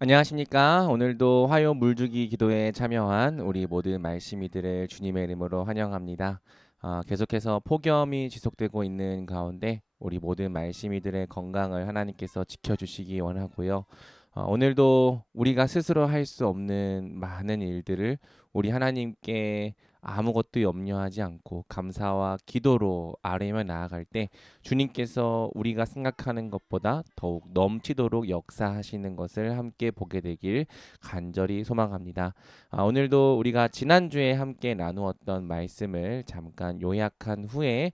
안녕하십니까. 오늘도 화요 물주기 기도에 참여한 우리 모든 말씀이들을 주님의 이름으로 환영합니다. 계속해서 폭염이 지속되고 있는 가운데 우리 모든 말씀이들의 건강을 하나님께서 지켜주시기 원하고요. 오늘도 우리가 스스로 할 수 없는 많은 일들을 우리 하나님께 아무것도 염려하지 않고 감사와 기도로 아뢰며 나아갈 때 주님께서 우리가 생각하는 것보다 더욱 넘치도록 역사하시는 것을 함께 보게 되길 간절히 소망합니다. 오늘도 우리가 지난주에 함께 나누었던 말씀을 잠깐 요약한 후에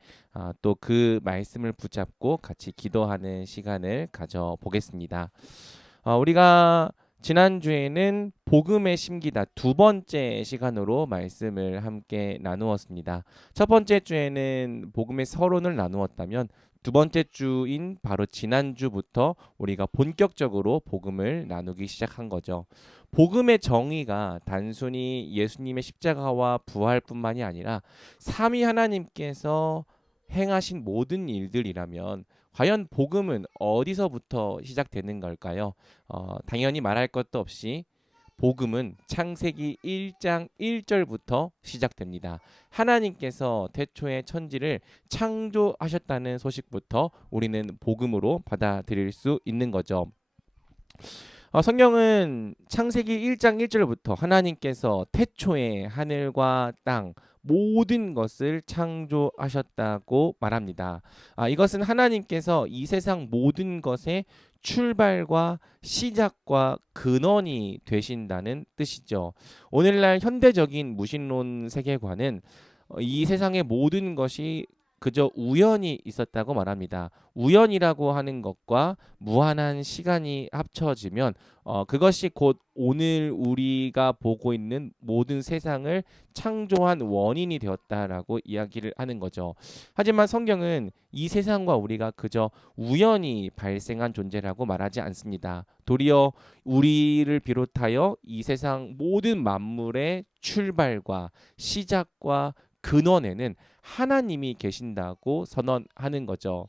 또 그 말씀을 붙잡고 같이 기도하는 시간을 가져보겠습니다. 우리가 지난주에는 복음의 심기다 두 번째 시간으로 말씀을 함께 나누었습니다. 첫 번째 주에는 복음의 서론을 나누었다면 두 번째 주인 바로 지난주부터 우리가 본격적으로 복음을 나누기 시작한 거죠. 복음의 정의가 단순히 예수님의 십자가와 부활뿐만이 아니라 삼위 하나님께서 행하신 모든 일들이라면 과연 복음은 어디서부터 시작되는 걸까요? 당연히 말할 것도 없이 복음은 창세기 1장 1절부터 시작됩니다. 하나님께서 태초에 천지를 창조하셨다는 소식부터 우리는 복음으로 받아들일 수 있는 거죠. 성경은 창세기 1장 1절부터 하나님께서 태초에 하늘과 땅 모든 것을 창조하셨다고 말합니다. 이것은 하나님께서 이 세상 모든 것의 출발과 시작과 근원이 되신다는 뜻이죠. 오늘날 현대적인 무신론 세계관은 이 세상의 모든 것이 그저 우연히 있었다고 말합니다. 우연이라고 하는 것과 무한한 시간이 합쳐지면 그것이 곧 오늘 우리가 보고 있는 모든 세상을 창조한 원인이 되었다라고 이야기를 하는 거죠. 하지만 성경은 이 세상과 우리가 그저 우연히 발생한 존재라고 말하지 않습니다. 도리어 우리를 비롯하여 이 세상 모든 만물의 출발과 시작과 근원에는 하나님이 계신다고 선언하는 거죠.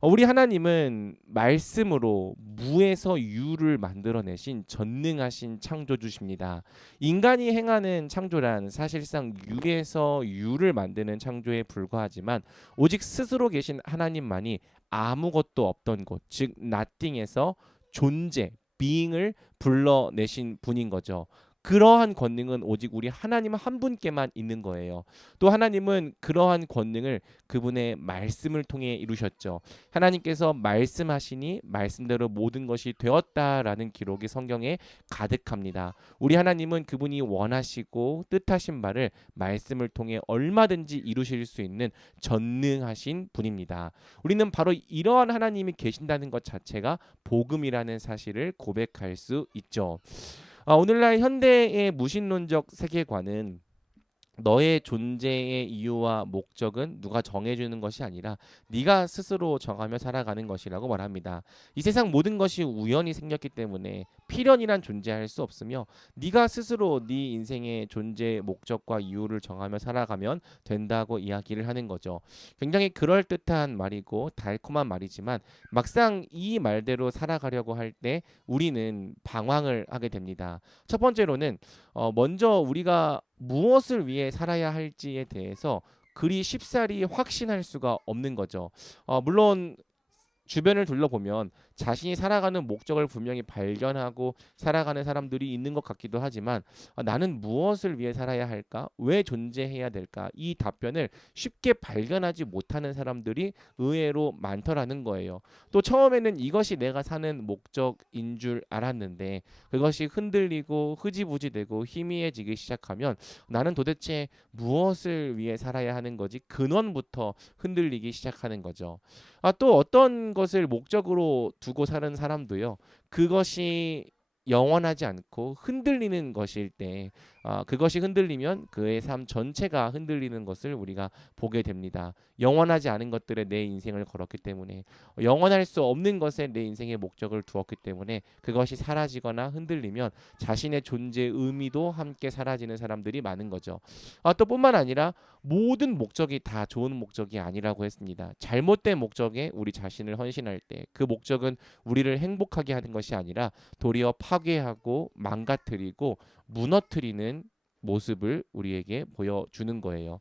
우리 하나님은 말씀으로 무에서 유를 만들어내신 전능하신 창조주십니다. 인간이 행하는 창조란 사실상 유에서 유를 만드는 창조에 불과하지만 오직 스스로 계신 하나님만이 아무것도 없던 곳, 즉 nothing에서 존재, being을 불러내신 분인 거죠. 그러한 권능은 오직 우리 하나님 한 분께만 있는 거예요. 또 하나님은 그러한 권능을 그분의 말씀을 통해 이루셨죠. 하나님께서 말씀하시니 말씀대로 모든 것이 되었다라는 기록이 성경에 가득합니다. 우리 하나님은 그분이 원하시고 뜻하신 바를 말씀을 통해 얼마든지 이루실 수 있는 전능하신 분입니다. 우리는 바로 이러한 하나님이 계신다는 것 자체가 복음이라는 사실을 고백할 수 있죠. 오늘날 현대의 무신론적 세계관은 너의 존재의 이유와 목적은 누가 정해주는 것이 아니라 네가 스스로 정하며 살아가는 것이라고 말합니다. 이 세상 모든 것이 우연히 생겼기 때문에 필연이란 존재할 수 없으며 네가 스스로 네 인생의 존재 목적과 이유를 정하며 살아가면 된다고 이야기를 하는 거죠. 굉장히 그럴듯한 말이고 달콤한 말이지만 막상 이 말대로 살아가려고 할 때 우리는 방황을 하게 됩니다. 첫 번째로는 먼저 우리가 무엇을 위해 살아야 할지에 대해서 그리 쉽사리 확신할 수가 없는 거죠. 물론 주변을 둘러보면 자신이 살아가는 목적을 분명히 발견하고 살아가는 사람들이 있는 것 같기도 하지만 나는 무엇을 위해 살아야 할까? 왜 존재해야 될까? 이 답변을 쉽게 발견하지 못하는 사람들이 의외로 많더라는 거예요. 또 처음에는 이것이 내가 사는 목적인 줄 알았는데 그것이 흔들리고 흐지부지되고 희미해지기 시작하면 나는 도대체 무엇을 위해 살아야 하는 거지? 근원부터 흔들리기 시작하는 거죠. 또 어떤 것을 목적으로 두고 사는 사람도요. 그것이 영원하지 않고 흔들리는 것일 때 그것이 흔들리면 그의 삶 전체가 흔들리는 것을 우리가 보게 됩니다. 영원하지 않은 것들에 내 인생을 걸었기 때문에 영원할 수 없는 것에 내 인생의 목적을 두었기 때문에 그것이 사라지거나 흔들리면 자신의 존재 의미도 함께 사라지는 사람들이 많은 거죠. 또 뿐만 아니라 모든 목적이 다 좋은 목적이 아니라고 했습니다. 잘못된 목적에 우리 자신을 헌신할 때 그 목적은 우리를 행복하게 하는 것이 아니라 도리어 파괴하고 망가뜨리고 무너뜨리는 모습을 우리에게 보여주는 거예요.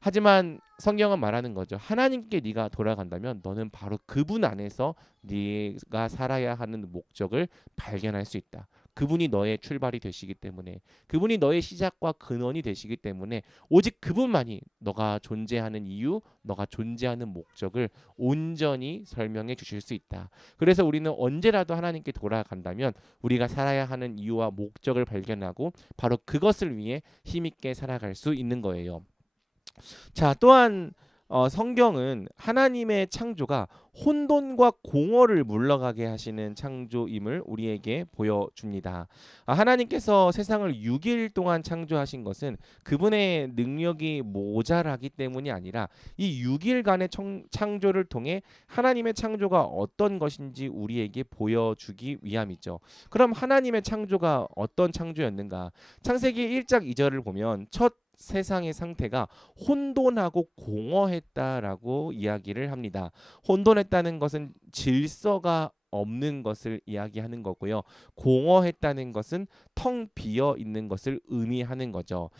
하지만 성경은 말하는 거죠. 하나님께 네가 돌아간다면 너는 바로 그분 안에서 네가 살아야 하는 목적을 발견할 수 있다. 그분이 너의 출발이 되시기 때문에, 그분이 너의 시작과 근원이 되시기 때문에 오직 그분만이 너가 존재하는 이유, 너가 존재하는 목적을 온전히 설명해 주실 수 있다. 그래서 우리는 언제라도 하나님께 돌아간다면 우리가 살아야 하는 이유와 목적을 발견하고 바로 그것을 위해 힘있게 살아갈 수 있는 거예요. 자, 또한 성경은 하나님의 창조가 혼돈과 공허를 물러가게 하시는 창조임을 우리에게 보여줍니다. 하나님께서 세상을 6일 동안 창조하신 것은 그분의 능력이 모자라기 때문이 아니라 이 6일간의 창조를 통해 하나님의 창조가 어떤 것인지 우리에게 보여주기 위함이죠. 그럼 하나님의 창조가 어떤 창조였는가? 창세기 1장 2절을 보면 첫 세상의 상태가 혼돈하고 공허했다라고 이야기를 합니다. 혼돈했다는 것은 질서가 없는 것을 이야기하는 거고요. 공허했다는 것은 텅 비어 있는 것을 의미하는 거죠.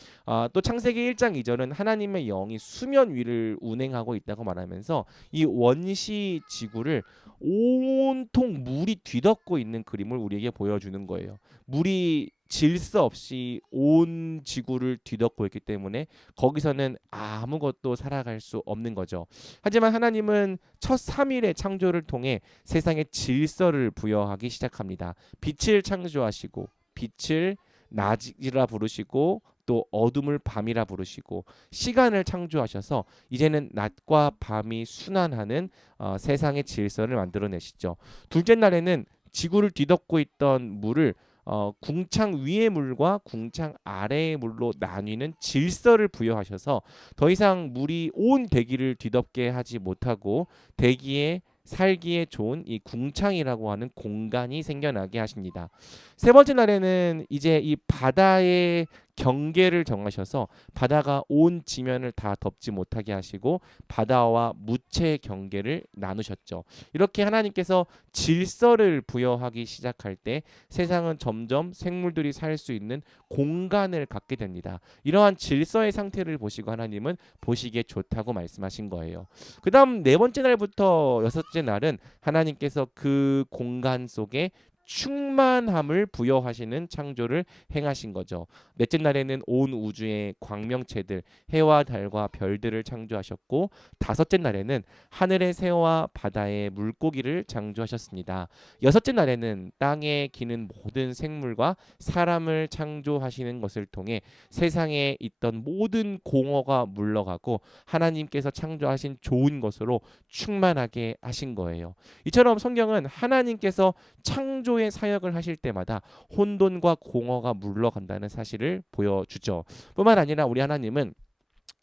또 창세기 1장 2절은 하나님의 영이 수면 위를 운행하고 있다고 말하면서 이 원시 지구를 온통 물이 뒤덮고 있는 그림을 우리에게 보여주는 거예요. 물이 질서 없이 온 지구를 뒤덮고 있기 때문에 거기서는 아무것도 살아갈 수 없는 거죠. 하지만 하나님은 첫 3일의 창조를 통해 세상에 질서를 부여하기 시작합니다. 빛을 창조하시고 빛을 낮이라 부르시고 또 어둠을 밤이라 부르시고 시간을 창조하셔서 이제는 낮과 밤이 순환하는 세상의 질서를 만들어내시죠. 둘째 날에는 지구를 뒤덮고 있던 물을 궁창 위의 물과 궁창 아래의 물로 나뉘는 질서를 부여하셔서 더 이상 물이 온 대기를 뒤덮게 하지 못하고 대기에 살기에 좋은 이 궁창이라고 하는 공간이 생겨나게 하십니다. 세 번째 날에는 이제 이 바다의 경계를 정하셔서 바다가 온 지면을 다 덮지 못하게 하시고 바다와 무채의 경계를 나누셨죠. 이렇게 하나님께서 질서를 부여하기 시작할 때 세상은 점점 생물들이 살 수 있는 공간을 갖게 됩니다. 이러한 질서의 상태를 보시고 하나님은 보시기에 좋다고 말씀하신 거예요. 그 다음 네 번째 날부터 여섯째 날은 하나님께서 그 공간 속에 충만함을 부여하시는 창조를 행하신 거죠. 넷째 날에는 온 우주의 광명체들, 해와 달과 별들을 창조하셨고 다섯째 날에는 하늘의 새와 바다의 물고기를 창조하셨습니다. 여섯째 날에는 땅에 기는 모든 생물과 사람을 창조하시는 것을 통해 세상에 있던 모든 공허가 물러가고 하나님께서 창조하신 좋은 것으로 충만하게 하신 거예요. 이처럼 성경은 하나님께서 창조의 사역을 하실 때마다 혼돈과 공허가 물러간다는 사실을 보여주죠. 뿐만 아니라 우리 하나님은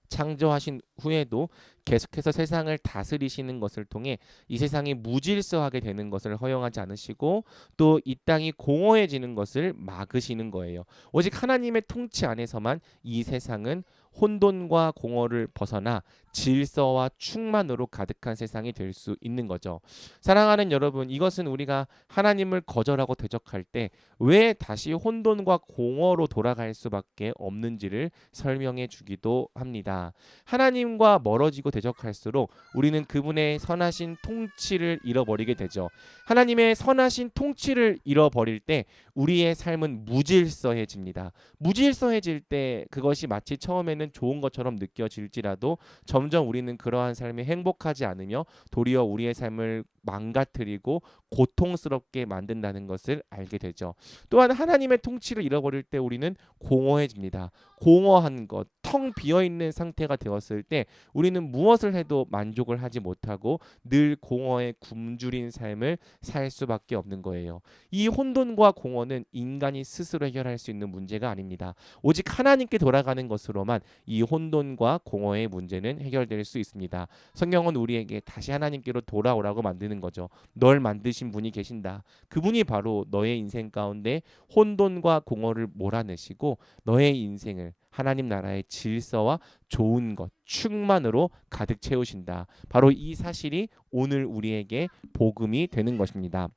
창조하신 후에도 계속해서 세상을 다스리시는 것을 통해 이 세상이 무질서하게 되는 것을 허용하지 않으시고 또 이 땅이 공허해지는 것을 막으시는 거예요. 오직 하나님의 통치 안에서만 이 세상은 혼돈과 공허를 벗어나 질서와 충만으로 가득한 세상이 될 수 있는 거죠. 사랑하는 여러분, 이것은 우리가 하나님을 거절하고 대적할 때 왜 다시 혼돈과 공허로 돌아갈 수밖에 없는지를 설명해 주기도 합니다. 하나님과 멀어지고 대적할수록 우리는 그분의 선하신 통치를 잃어버리게 되죠. 하나님의 선하신 통치를 잃어버릴 때 우리의 삶은 무질서해집니다. 무질서해질 때 그것이 마치 처음에는 좋은 것처럼 느껴질지라도 점점 우리는 그러한 삶에 행복하지 않으며 도리어 우리의 삶을 망가뜨리고 고통스럽게 만든다는 것을 알게 되죠. 또한 하나님의 통치를 잃어버릴 때 우리는 공허해집니다. 공허한 것, 텅 비어있는 상태가 되었을 때 우리는 무엇을 해도 만족을 하지 못하고 늘 공허에 굶주린 삶을 살 수밖에 없는 거예요. 이 혼돈과 공허는 인간이 스스로 해결할 수 있는 문제가 아닙니다. 오직 하나님께 돌아가는 것으로만 이 혼돈과 공허의 문제는 해결될 수 있습니다. 성경은 우리에게 다시 하나님께로 돌아오라고 만드는 거죠. 널 만드신 분이 계신다. 그분이 바로 너의 인생 가운데 혼돈과 공허를 몰아내시고 너의 인생을 하나님 나라의 질서와 좋은 것, 충만으로 가득 채우신다. 바로 이 사실이 오늘 우리에게 복음이 되는 것입니다.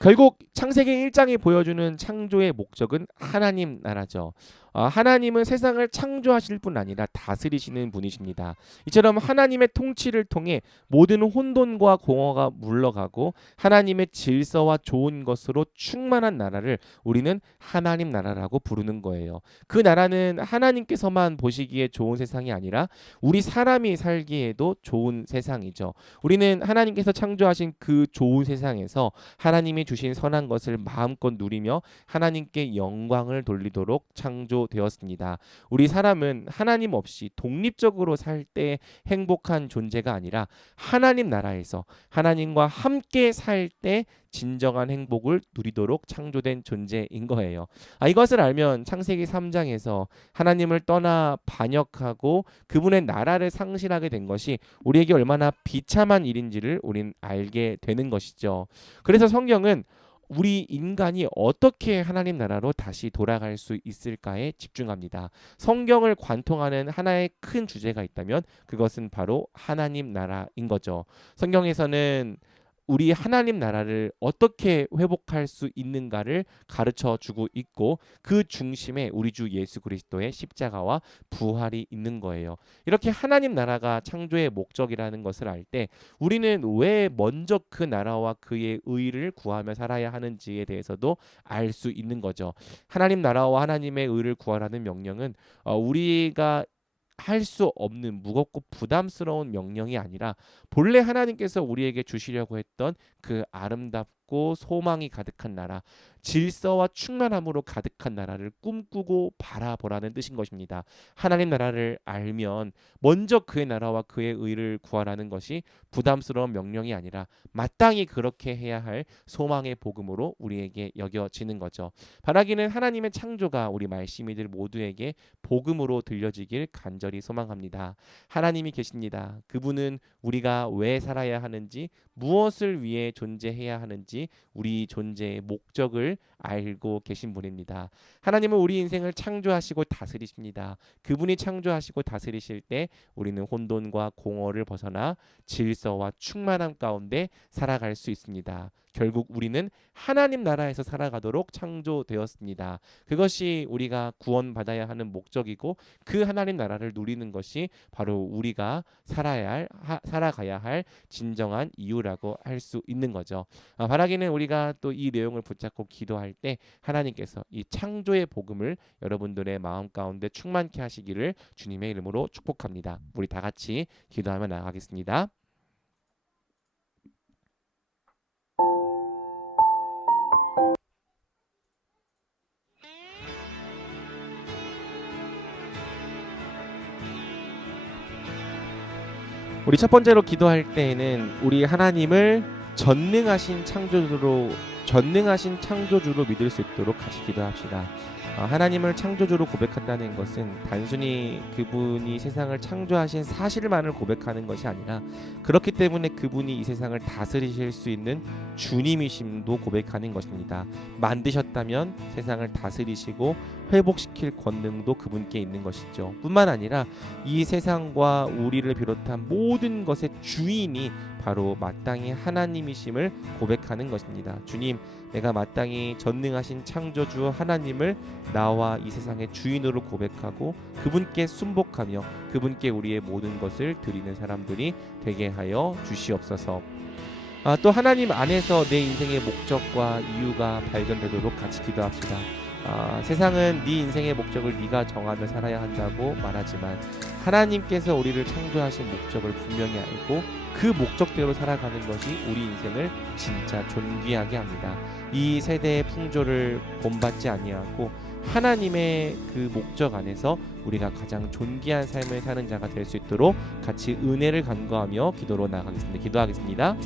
결국 창세기 1장이 보여주는 창조의 목적은 하나님 나라죠. 하나님은 세상을 창조하실 뿐 아니라 다스리시는 분이십니다. 이처럼 하나님의 통치를 통해 모든 혼돈과 공허가 물러가고 하나님의 질서와 좋은 것으로 충만한 나라를 우리는 하나님 나라라고 부르는 거예요. 그 나라는 하나님께서만 보시기에 좋은 세상이 아니라 우리 사람이 살기에도 좋은 세상이죠. 우리는 하나님께서 창조하신 그 좋은 세상에서 하나님이 주신 선한 것을 마음껏 누리며 하나님께 영광을 돌리도록 창조되었습니다. 우리 사람은 하나님 없이 독립적으로 살 때 행복한 존재가 아니라 하나님 나라에서 하나님과 함께 살 때 진정한 행복을 누리도록 창조된 존재인 거예요. 이것을 알면 창세기 3장에서 하나님을 떠나 반역하고 그분의 나라를 상실하게 된 것이 우리에게 얼마나 비참한 일인지를 우린 알게 되는 것이죠. 그래서 성경은 우리 인간이 어떻게 하나님 나라로 다시 돌아갈 수 있을까에 집중합니다. 성경을 관통하는 하나의 큰 주제가 있다면 그것은 바로 하나님 나라인 거죠. 성경에서는 우리 하나님 나라를 어떻게 회복할 수 있는가를 가르쳐 주고 있고 그 중심에 우리 주 예수 그리스도의 십자가와 부활이 있는 거예요. 이렇게 하나님 나라가 창조의 목적이라는 것을 알 때 우리는 왜 먼저 그 나라와 그의 의를 구하며 살아야 하는지에 대해서도 알 수 있는 거죠. 하나님 나라와 하나님의 의를 구하라는 명령은 우리가 할 수 없는 무겁고 부담스러운 명령이 아니라 본래 하나님께서 우리에게 주시려고 했던 그 아름답고 소망이 가득한 나라, 질서와 충만함으로 가득한 나라를 꿈꾸고 바라보라는 뜻인 것입니다. 하나님 나라를 알면 먼저 그의 나라와 그의 의를 구하라는 것이 부담스러운 명령이 아니라 마땅히 그렇게 해야 할 소망의 복음으로 우리에게 여겨지는 거죠. 바라기는 하나님의 창조가 우리 말씀이들 모두에게 복음으로 들려지길 간절히 소망합니다. 하나님이 계십니다. 그분은 우리가 왜 살아야 하는지, 무엇을 위해 존재해야 하는지 우리 존재의 목적을 알고 계신 분입니다. 하나님은 우리 인생을 창조하시고 다스리십니다. 그분이 창조하시고 다스리실 때 우리는 혼돈과 공허를 벗어나 질서와 충만함 가운데 살아갈 수 있습니다. 결국 우리는 하나님 나라에서 살아가도록 창조되었습니다. 그것이 우리가 구원받아야 하는 목적이고 그 하나님 나라를 누리는 것이 바로 우리가 살아가야 할 진정한 이유라고 할 수 있는 거죠. 바라기는 우리가 또 이 내용을 붙잡고 기도할 때 하나님께서 이 창조의 복음을 여러분들의 마음 가운데 충만케 하시기를 주님의 이름으로 축복합니다. 우리 다 같이 기도하며 나아가겠습니다. 우리 첫 번째로 기도할 때에는 우리 하나님을 전능하신 창조주로 믿을 수 있도록 같이 기도합시다. 하나님을 창조주로 고백한다는 것은 단순히 그분이 세상을 창조하신 사실만을 고백하는 것이 아니라 그렇기 때문에 그분이 이 세상을 다스리실 수 있는 주님이심도 고백하는 것입니다. 만드셨다면 세상을 다스리시고 회복시킬 권능도 그분께 있는 것이죠. 뿐만 아니라 이 세상과 우리를 비롯한 모든 것의 주인이 바로 마땅히 하나님이심을 고백하는 것입니다. 주님, 내가 마땅히 전능하신 창조주 하나님을 나와 이 세상의 주인으로 고백하고 그분께 순복하며 그분께 우리의 모든 것을 드리는 사람들이 되게 하여 주시옵소서. 또 하나님 안에서 내 인생의 목적과 이유가 발견되도록 같이 기도합시다. 세상은 네 인생의 목적을 네가 정하며 살아야 한다고 말하지만 하나님께서 우리를 창조하신 목적을 분명히 알고 그 목적대로 살아가는 것이 우리 인생을 진짜 존귀하게 합니다. 이 세대의 풍조를 본받지 아니하고 하나님의 그 목적 안에서 우리가 가장 존귀한 삶을 사는 자가 될 수 있도록 같이 은혜를 간구하며 기도로 나아가겠습니다. 기도하겠습니다.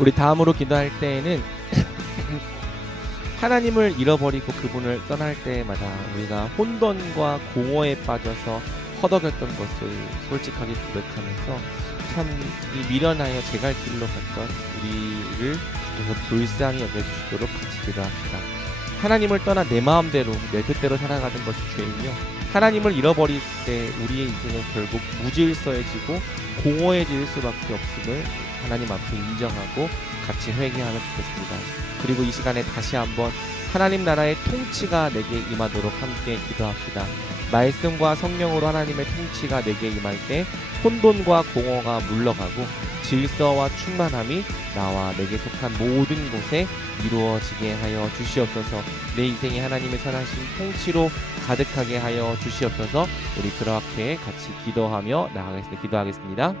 우리 다음으로 기도할 때에는 하나님을 잃어버리고 그분을 떠날 때마다 우리가 혼돈과 공허에 빠져서 허덕였던 것을 솔직하게 고백하면서 참 이 미련하여 제 갈 길로 갔던 우리를 주께서 불쌍히 여겨주시도록 같이 기도합시다. 하나님을 떠나 내 마음대로 내 뜻대로 살아가는 것이 죄이며 하나님을 잃어버릴 때 우리의 인생은 결국 무질서해지고 공허해질 수밖에 없음을 하나님 앞에 인정하고 같이 회개하면 좋겠습니다. 그리고 이 시간에 다시 한번 하나님 나라의 통치가 내게 임하도록 함께 기도합시다. 말씀과 성령으로 하나님의 통치가 내게 임할 때 혼돈과 공허가 물러가고 질서와 충만함이 나와 내게 속한 모든 곳에 이루어지게 하여 주시옵소서. 내 인생이 하나님의 선하신 통치로 가득하게 하여 주시옵소서. 우리 그렇게 같이 기도하며 나아가겠습니다. 기도하겠습니다.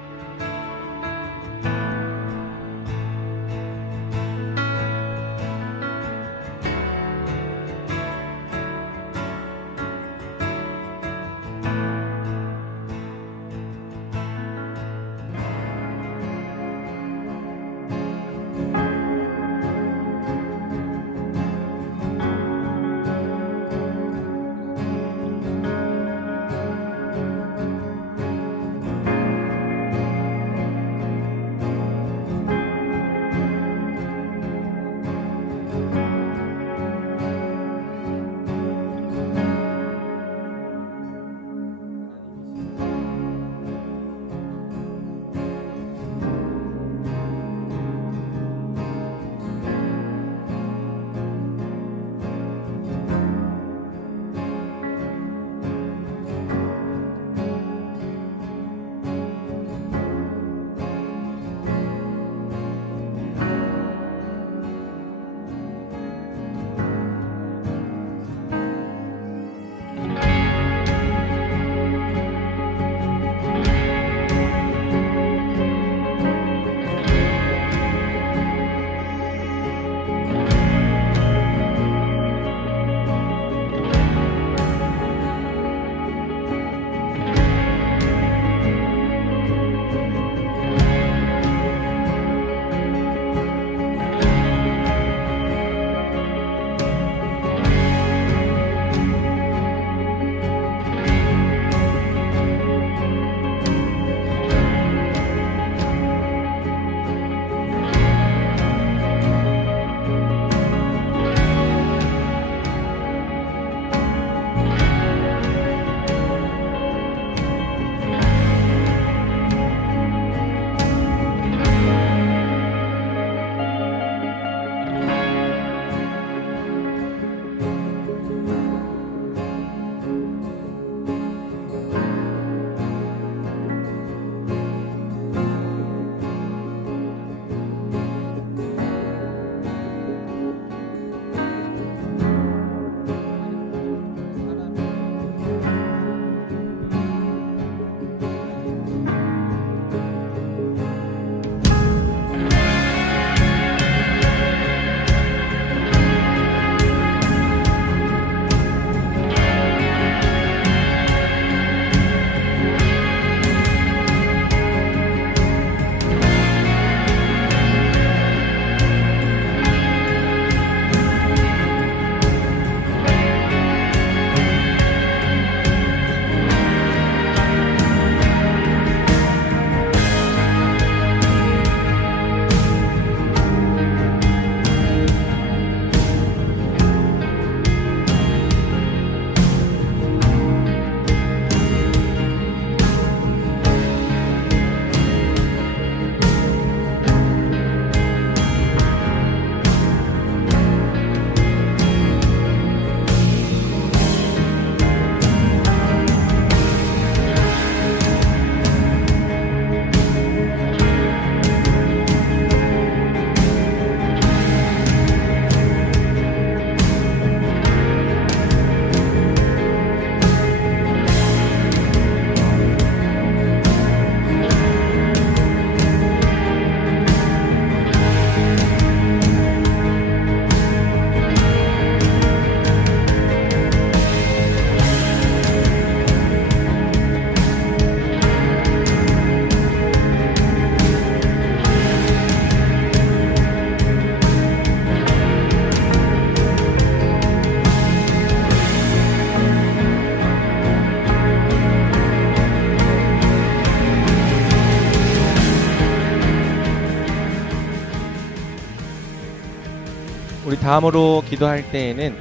다음으로 기도할 때에는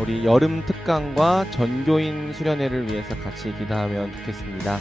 우리 여름 특강과 전교인 수련회를 위해서 같이 기도하면 좋겠습니다.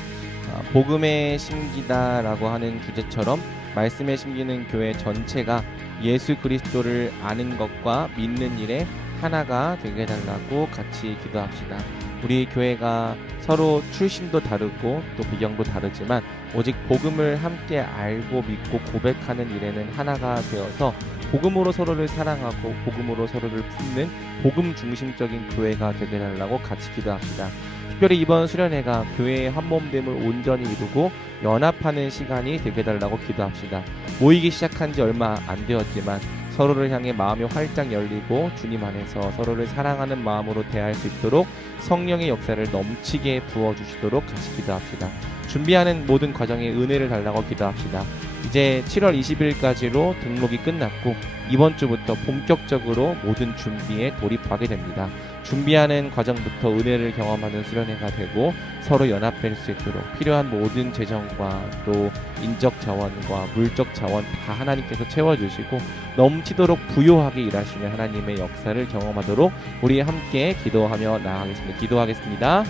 복음에 심기다라고 하는 주제처럼 말씀에 심기는 교회 전체가 예수 그리스도를 아는 것과 믿는 일에 하나가 되게 해달라고 같이 기도합시다. 우리 교회가 서로 출신도 다르고 또 배경도 다르지만 오직 복음을 함께 알고 믿고 고백하는 일에는 하나가 되어서 복음으로 서로를 사랑하고 복음으로 서로를 품는 복음 중심적인 교회가 되게 해달라고 같이 기도합시다. 특별히 이번 수련회가 교회의 한몸됨을 온전히 이루고 연합하는 시간이 되게 해달라고 기도합시다. 모이기 시작한 지 얼마 안 되었지만 서로를 향해 마음이 활짝 열리고 주님 안에서 서로를 사랑하는 마음으로 대할 수 있도록 성령의 역사를 넘치게 부어주시도록 같이 기도합시다. 준비하는 모든 과정에 은혜를 달라고 기도합시다. 이제 7월 20일까지로 등록이 끝났고 이번 주부터 본격적으로 모든 준비에 돌입하게 됩니다. 준비하는 과정부터 은혜를 경험하는 수련회가 되고 서로 연합될 수 있도록 필요한 모든 재정과 또 인적 자원과 물적 자원 다 하나님께서 채워주시고 넘치도록 부요하게 일하시는 하나님의 역사를 경험하도록 우리 함께 기도하며 나아가겠습니다. 기도하겠습니다.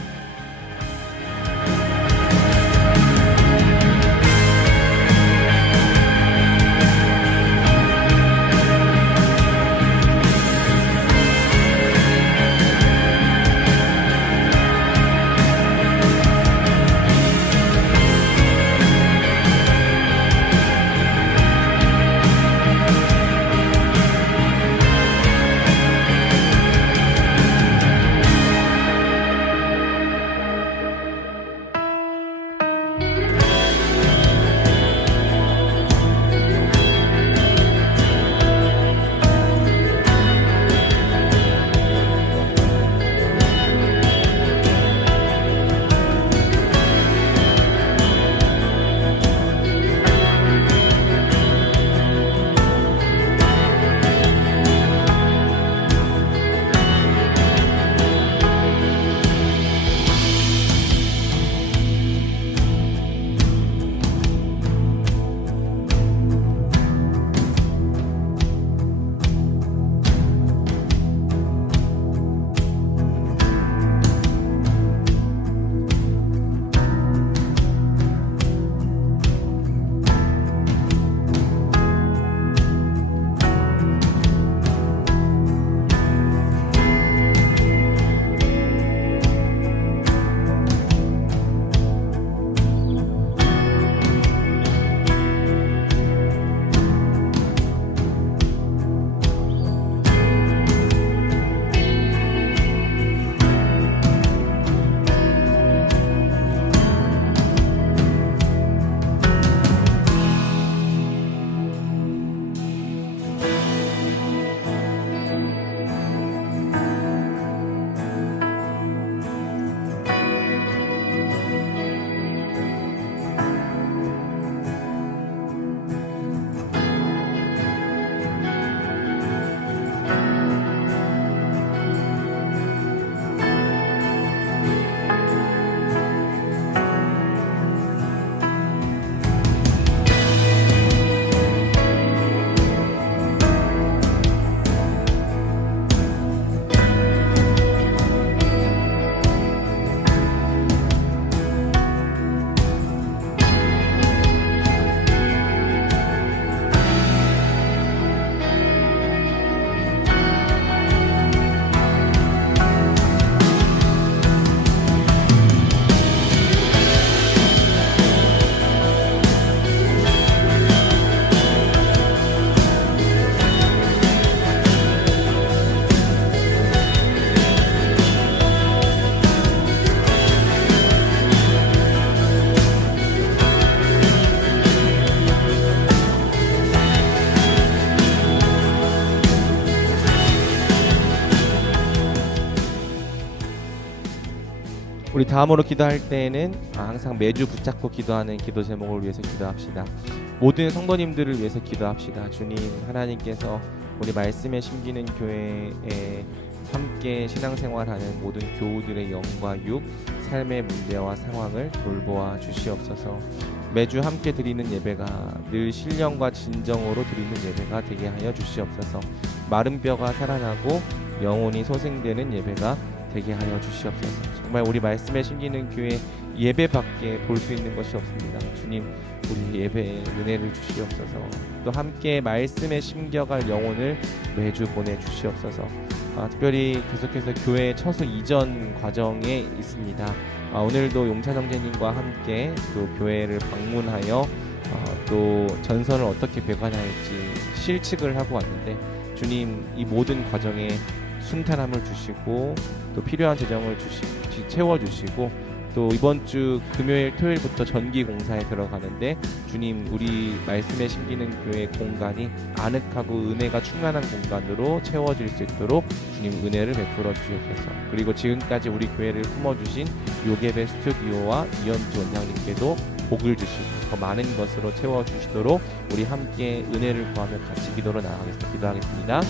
우리 다음으로 기도할 때에는 항상 매주 붙잡고 기도하는 기도 제목을 위해서 기도합시다. 모든 성도님들을 위해서 기도합시다. 주님 하나님께서 우리 말씀에 심기는 교회에 함께 신앙생활하는 모든 교우들의 영과 육, 삶의 문제와 상황을 돌보아 주시옵소서. 매주 함께 드리는 예배가 늘 신령과 진정으로 드리는 예배가 되게 하여 주시옵소서. 마른 뼈가 살아나고 영혼이 소생되는 예배가 되게 하여 주시옵소서. 정말 우리 말씀에 심기는 교회 예배밖에 볼 수 있는 것이 없습니다. 주님, 우리 예배에 은혜를 주시옵소서. 또 함께 말씀에 심겨갈 영혼을 매주 보내주시옵소서. 특별히 계속해서 교회 처소 이전 과정에 있습니다. 오늘도 용찬 형제님과 함께 또 교회를 방문하여 또 전선을 어떻게 배관할지 실측을 하고 왔는데, 주님 이 모든 과정에 순탄함을 주시고 또 필요한 재정을 채워주시고, 또 이번 주 금요일 토요일부터 전기 공사에 들어가는데 주님 우리 말씀에 심기는 교회 공간이 아늑하고 은혜가 충만한 공간으로 채워질 수 있도록 주님 은혜를 베풀어 주시옵소서. 그리고 지금까지 우리 교회를 품어주신 요괴배 스튜디오와 이현주 원장님께도 복을 주시고 더 많은 것으로 채워주시도록 우리 함께 은혜를 구하며 같이 기도하겠습니다.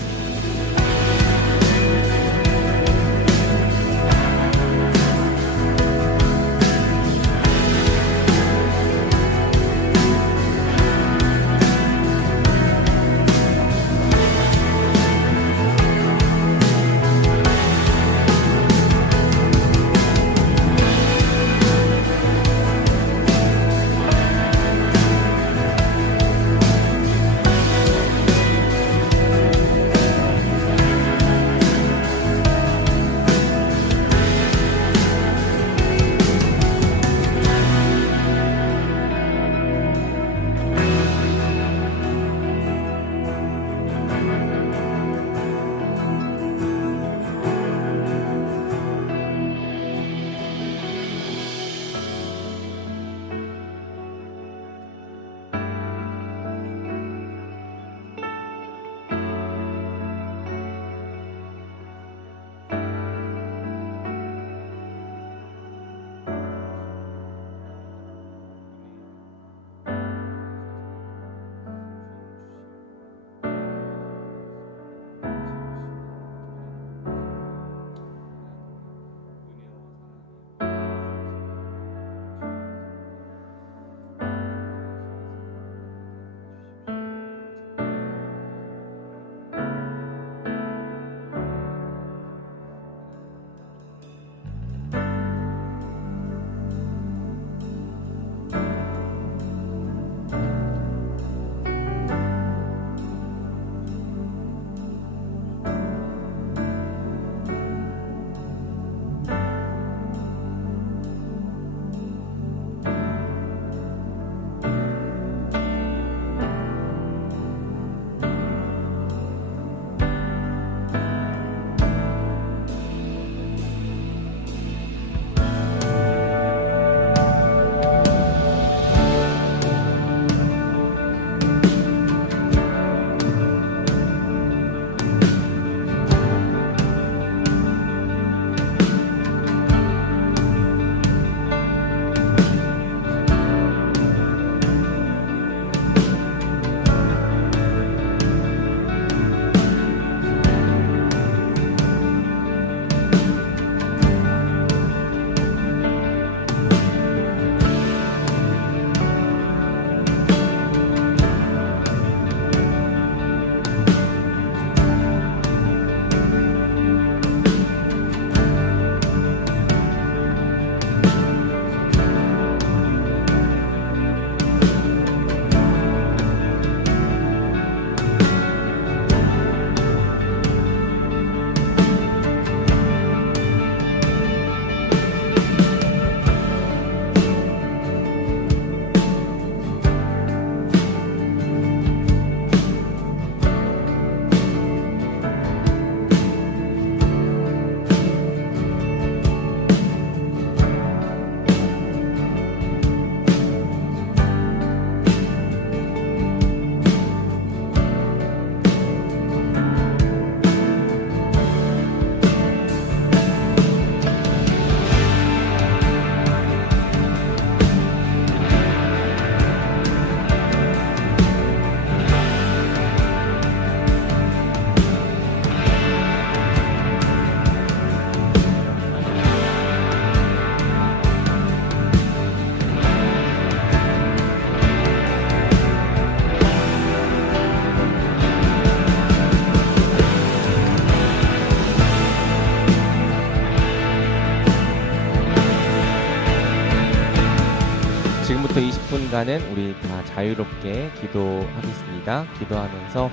지금부터 20분간은 우리 다 자유롭게 기도하겠습니다. 기도하면서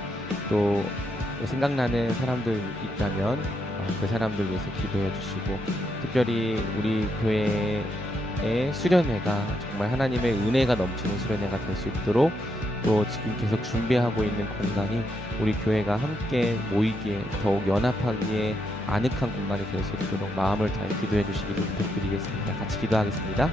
또 생각나는 사람들 있다면 그 사람들 위해서 기도해 주시고, 특별히 우리 교회의 수련회가 정말 하나님의 은혜가 넘치는 수련회가 될 수 있도록, 또 지금 계속 준비하고 있는 공간이 우리 교회가 함께 모이기에 더욱 연합하기에 아늑한 공간이 될 수 있도록 마음을 다해 기도해 주시기를 부탁드리겠습니다. 같이 기도하겠습니다.